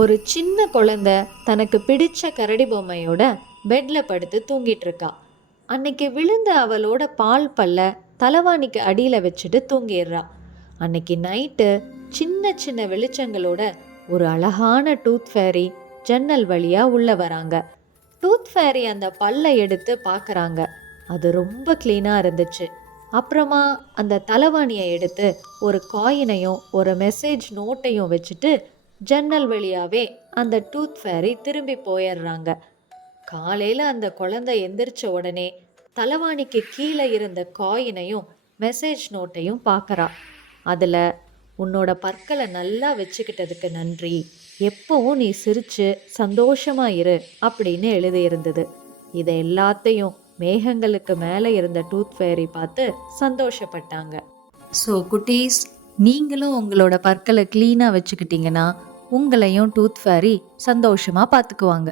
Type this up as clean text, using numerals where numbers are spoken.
ஒரு சின்ன குழந்தை தனக்கு பிடிச்ச கரடி பொம்மையோட பெட்ல படுத்து தூங்கிட்டு இருக்கா. அன்னைக்கு விழுந்த அவளோட பால் பல்ல தலவாணிக்கு அடியில வச்சுட்டு தூங்கிடுறா. அன்னைக்கு நைட்டு சின்ன சின்ன வெளிச்சங்களோட ஒரு அழகான டூத் ஃபேரி ஜன்னல் வழியா உள்ள வராங்க. டூத் ஃபேரி அந்த பல்லை எடுத்து பார்க்கறாங்க. அது ரொம்ப க்ளீனா இருந்துச்சு. அப்புறமா அந்த தலவாணியை எடுத்து ஒரு காயினையும் ஒரு மெசேஜ் நோட்டையும் வச்சுட்டு ஜன்னல் வழியாவே அந்த டூத் ஃபேரி திரும்பி போயிடுறாங்க. காலையில அந்த குழந்தை எந்திரிச்ச உடனே தலவாணிக்கு கீழே இருந்த காயினையும் மெசேஜ் நோட்டையும் பார்க்கறா. அதுல உன்னோட பற்களை நல்லா வச்சுக்கிட்டதுக்கு நன்றி, எப்பவும் நீ சிரிச்சு சந்தோஷமா இரு அப்படின்னு எழுதியிருந்தது. இதை எல்லாத்தையும் மேகங்களுக்கு மேலே இருந்த டூத் ஃபேரி பார்த்து சந்தோஷப்பட்டாங்க. ஸோ குட்டீஸ், நீங்களும் உங்களோட பற்களை க்ளீனாக வச்சுக்கிட்டீங்கன்னா உங்களையும் டூத் ஃபேரி சந்தோஷமாக பார்த்துக்குவாங்க.